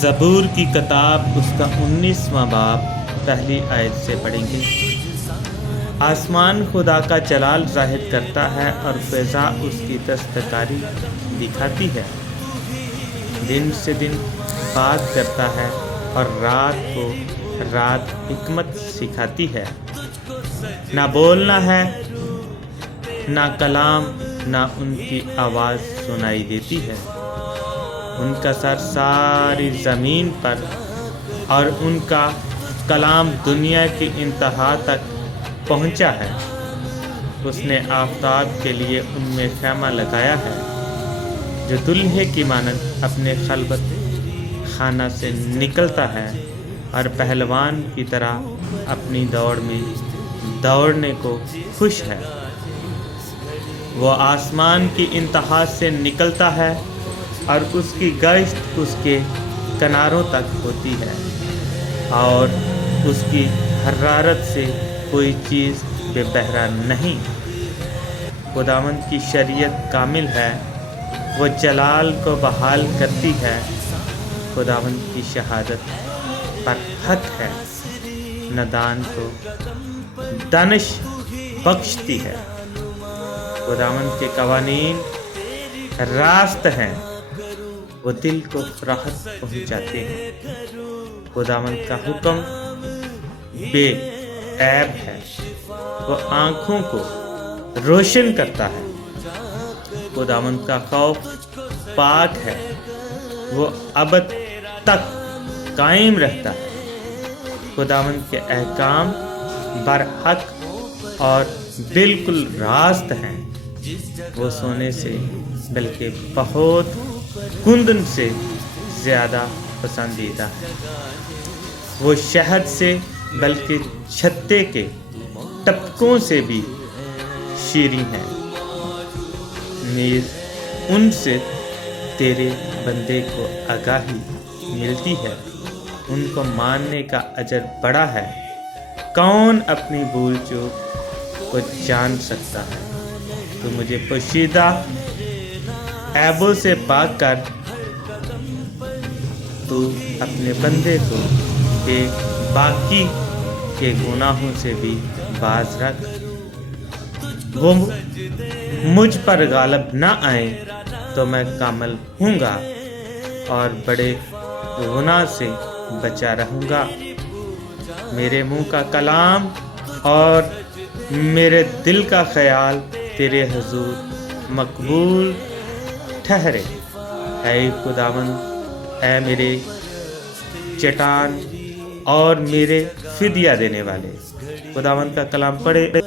زبور کی کتاب اس کا 19واں باب پہلی آیت سے پڑھیں گے۔ آسمان خدا کا جلال ظاہر کرتا ہے اور فضا اس کی دستکاری دکھاتی ہے۔ دن سے دن بات کرتا ہے اور رات کو رات حکمت سکھاتی ہے۔ نہ بولنا ہے نہ کلام، نہ ان کی آواز سنائی دیتی ہے۔ ان کا سر ساری زمین پر اور ان کا کلام دنیا کی انتہا تک پہنچا ہے۔ اس نے آفتاب کے لیے ان میں خیمہ لگایا ہے، جو دلہے کی مانند اپنے خلوت خانہ سے نکلتا ہے اور پہلوان کی طرح اپنی دوڑ میں دوڑنے کو خوش ہے۔ وہ آسمان کی انتہا سے نکلتا ہے اور اس کی گشت اس کے کناروں تک ہوتی ہے، اور اس کی حرارت سے کوئی چیز بے بہرا نہیں۔ خداوند کی شریعت کامل ہے، وہ جلال کو بحال کرتی ہے۔ خداوند کی شہادت پر حق ہے، نادان کو دانش بخشتی ہے۔ خداوند کے قوانین راست ہیں، وہ دل کو راحت پہنچاتے ہیں۔ خداوند کا حکم بے عیب ہے، وہ آنکھوں کو روشن کرتا ہے۔ خداوند کا خوف پاک ہے، وہ ابد تک قائم رہتا ہے۔ خداوند کے احکام برحق اور بالکل راست ہیں، وہ سونے سے بلکہ بہت کندن سے زیادہ پسندیدہ ہے۔ وہ شہد سے بلکہ چھتے کے ٹپکوں سے بھی شیریں ہیں۔ نیز ان سے تیرے بندے کو آگاہی ملتی ہے، ان کو ماننے کا اجر بڑا ہے۔ کون اپنی بھول چوک کو جان سکتا ہے؟ تو مجھے پوشیدہ عیبوں سے پاک کر، تو اپنے بندے کو کہ باقی کے گناہوں سے بھی باز رکھ۔ وہ مجھ پر غالب نہ آئیں تو میں کامل ہوں گا اور بڑے گناہ سے بچا رہوں گا۔ میرے منہ کا کلام اور میرے دل کا خیال تیرے حضور مقبول ٹھہرے۔ اے خداوند، اے میرے چٹان اور میرے فدیہ دینے والے۔ خداوند کا کلام پڑھے۔